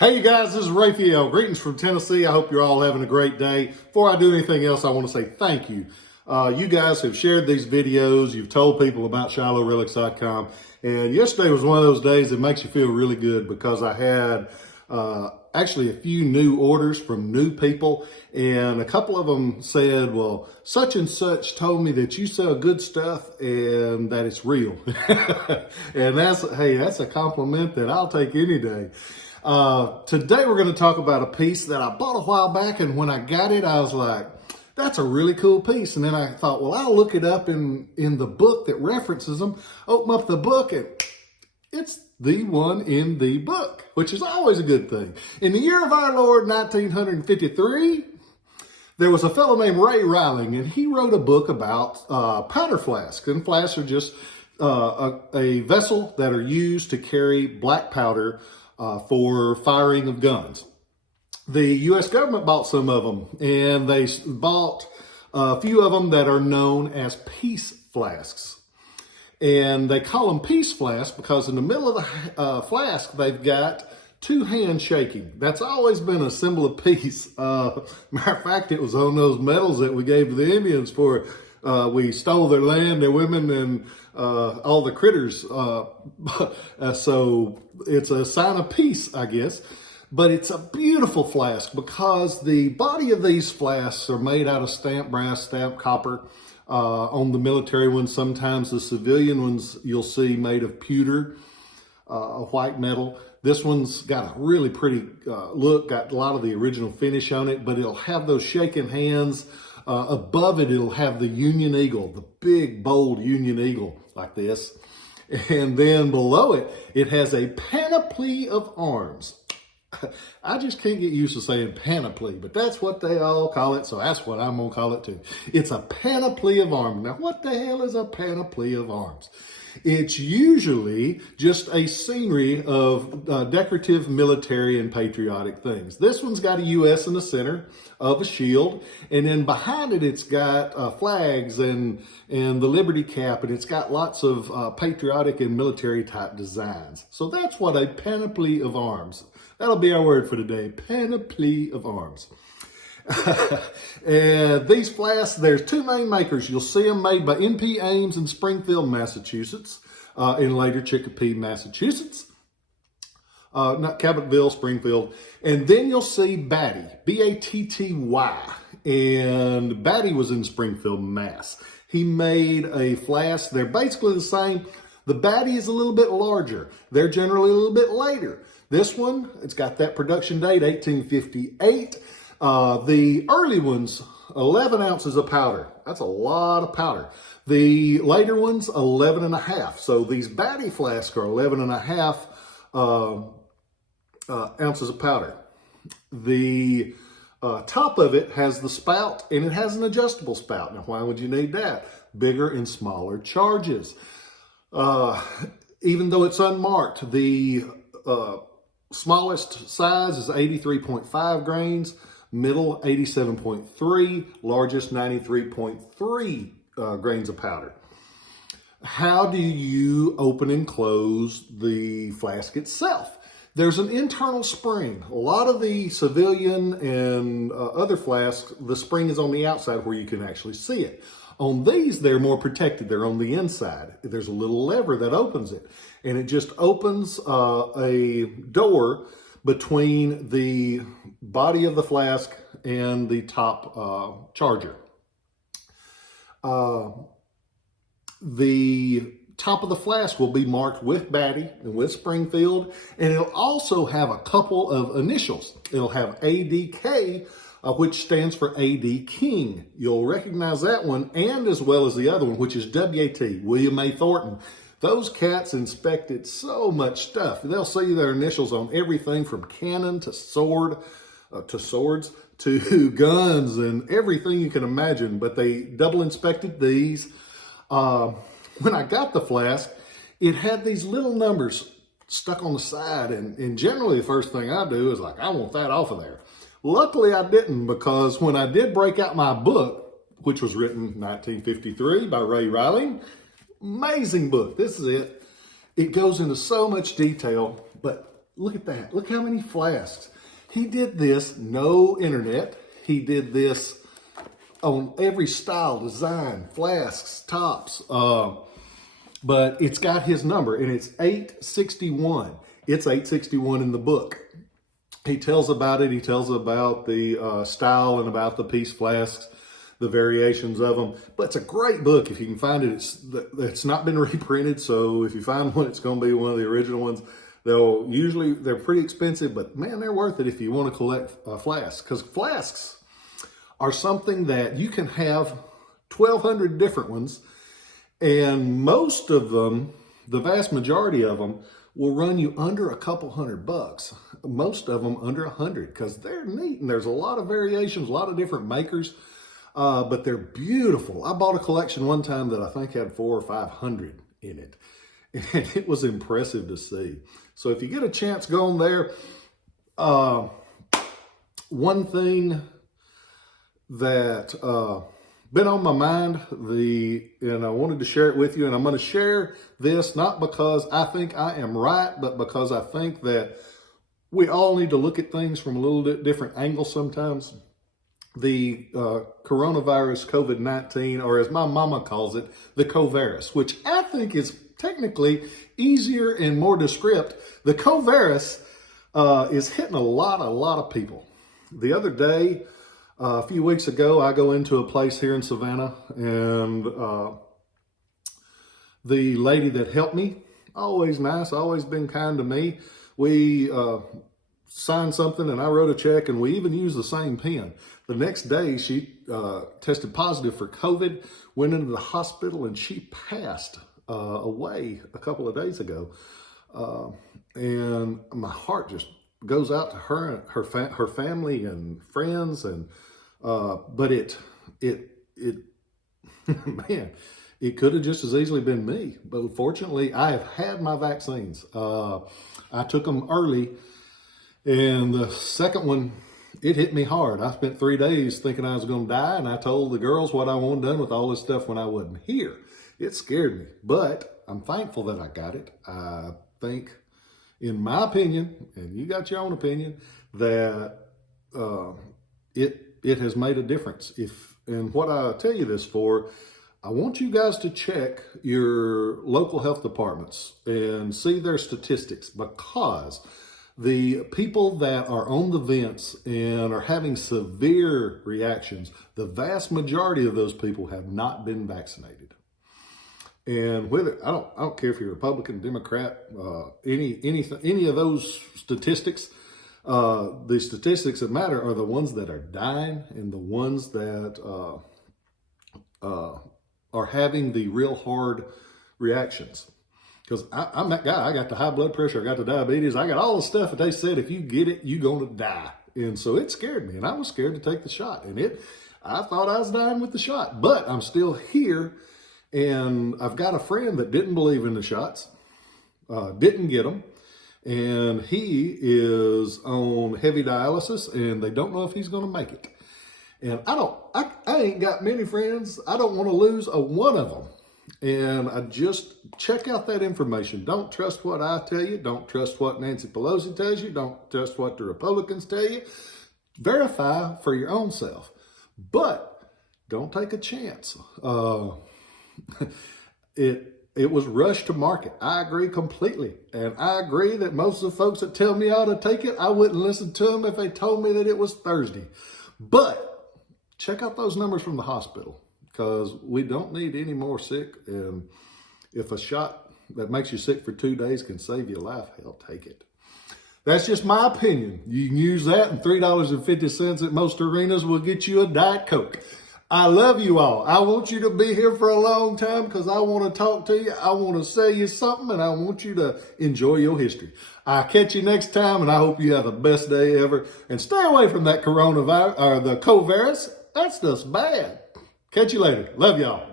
Hey you guys, this is Rafael. Greetings from Tennessee. I hope you're all having a great day. Before I do anything else, I want to say thank you. You guys have shared these videos. You've told people about ShilohRelics.com. And yesterday was one of those days that makes you feel really good because I had actually a few new orders from new people. And a couple of them said, well, such and such told me that you sell good stuff and that it's real. And that's a compliment that I'll take any day. Today we're going to talk about a piece that I bought a while back, and when I got it, I was like, that's a really cool piece. And then I thought, well, I'll look it up in the book that references them. Open up the book, and it's the one in the book, which is always a good thing. In the year of our Lord, 1953, there was a fellow named Ray Riley, and he wrote a book about powder flasks. And flasks are just a vessel that are used to carry black powder for firing of guns. The U.S. government bought some of them, and they bought a few of them that are known as peace flasks. And they call them peace flasks because in the middle of the flask, they've got two hands shaking. That's always been a symbol of peace. Matter of fact, it was on those medals that we gave to the Indians for we stole their land, their women, and all the critters. So it's a sign of peace, I guess. But it's a beautiful flask because the body of these flasks are made out of stamped brass, stamped copper. On the military ones, sometimes the civilian ones you'll see made of pewter, a white metal. This one's got a really pretty look, got a lot of the original finish on it, but it'll have those shaking hands. Above it, it'll have the Union Eagle, the big, bold Union Eagle like this. And then below it, it has a panoply of arms. I just can't get used to saying panoply, but that's what they all call it, so that's what I'm going to call it too. It's a panoply of arms. Now, what the hell is a panoply of arms? It's usually just a scenery of decorative military and patriotic things. This one's got a U.S. in the center of a shield, and then behind it, it's got flags and the Liberty Cap, and it's got lots of patriotic and military type designs. So that's what a panoply of arms. That'll be our word for today, panoply of arms. And these flasks, there's two main makers. You'll see them made by N.P. Ames in Springfield, Massachusetts, in later Chicopee, Massachusetts. Not Cabottville, Springfield. And then you'll see Batty, B-A-T-T-Y. And Batty was in Springfield, Mass. He made a flask. They're basically the same. The Batty is a little bit larger. They're generally a little bit later. This one, it's got that production date, 1858. The early ones, 11 ounces of powder. That's a lot of powder. The later ones, 11 and a half. So these Batty flasks are 11 and a half ounces of powder. The top of it has the spout, and it has an adjustable spout. Now, why would you need that? Bigger and smaller charges. Even though it's unmarked, the smallest size is 83.5 grains, middle 87.3, largest 93.3 grains of powder. How do you open and close the flask itself? There's an internal spring. A lot of the civilian and other flasks, the spring is on the outside where you can actually see it. On these, they're more protected. They're on the inside. There's a little lever that opens it, and it just opens a door between the body of the flask and the top charger. The top of the flask will be marked with Batty and with Springfield, and it'll also have a couple of initials. It'll have ADK, which stands for AD King. You'll recognize that one, and as well as the other one, which is WT, William A. Thornton. Those cats inspected so much stuff. They'll see their initials on everything from cannon to sword, to swords, to guns, and everything you can imagine. But they double inspected these. When I got the flask, it had these little numbers stuck on the side, and generally the first thing I do is like, I want that off of there. Luckily, I didn't, because when I did break out my book, which was written in 1953 by Ray Riley, amazing book. This is it. It goes into so much detail, but look at that. Look how many flasks. He did this, no internet. He did this on every style, design, flasks, tops. But it's got his number, and it's 861. It's 861 in the book. He tells about it. He tells about the style and about the piece flasks, the variations of them. But it's a great book if you can find it. It's not been reprinted, so if you find one, it's going to be one of the original ones. They're pretty expensive, but man, they're worth it if you want to collect flasks, because flasks are something that you can have 1,200 different ones, and most of them, the vast majority of them, will run you under a couple $100. Most of them under 100, because they're neat, and there's a lot of variations, a lot of different makers, but they're beautiful. I bought a collection one time that I think had 400 or 500 in it, and it was impressive to see. So if you get a chance, go on there. One thing that been on my mind, and I wanted to share it with you, and I'm going to share this not because I think I am right, but because I think that we all need to look at things from a little bit different angle sometimes. The coronavirus, COVID-19, or as my mama calls it, the covirus, which I think is technically easier and more descriptive. The covirus is hitting a lot of people. The other day, a few weeks ago, I go into a place here in Savannah, and the lady that helped me, always nice, always been kind to me. We signed something, and I wrote a check, and we even used the same pen. The next day, she tested positive for COVID, went into the hospital, and she passed away a couple of days ago. And my heart just goes out to her and her family and friends, and but it man, it could have just as easily been me. But fortunately, I have had my vaccines. I took them early, and the second one, it hit me hard. I spent 3 days thinking I was going to die, and I told the girls what I wanted done with all this stuff when I wasn't here. It scared me, but I'm thankful that I got it. I think, in my opinion, and you got your own opinion, that it has made a difference. And what I tell you this for, I want you guys to check your local health departments and see their statistics, because the people that are on the vents and are having severe reactions, the vast majority of those people have not been vaccinated. And whether I don't care if you're Republican, Democrat, any of those statistics, the statistics that matter are the ones that are dying and the ones that are having the real hard reactions. Because I'm that guy. I got the high blood pressure, I got the diabetes, I got all the stuff that they said if you get it, you're going to die. And so it scared me, and I was scared to take the shot. And I thought I was dying with the shot, but I'm still here. And I've got a friend that didn't believe in the shots, didn't get them, and he is on heavy dialysis, and they don't know if he's going to make it. And I ain't got many friends. I don't want to lose one of them. And I just check out that information. Don't trust what I tell you. Don't trust what Nancy Pelosi tells you. Don't trust what the Republicans tell you. Verify for your own self, but don't take a chance. It was rushed to market. I agree completely. And I agree that most of the folks that tell me I ought to take it, I wouldn't listen to them if they told me that it was Thursday. But check out those numbers from the hospital, because we don't need any more sick. And if a shot that makes you sick for 2 days can save your life, hell, take it. That's just my opinion. You can use that, and $3.50 at most arenas will get you a Diet Coke. I love you all. I want you to be here for a long time, because I want to talk to you. I want to say you something, and I want you to enjoy your history. I'll catch you next time, and I hope you have the best day ever. And stay away from that coronavirus, or the covirus. That stuff's bad. Catch you later. Love y'all.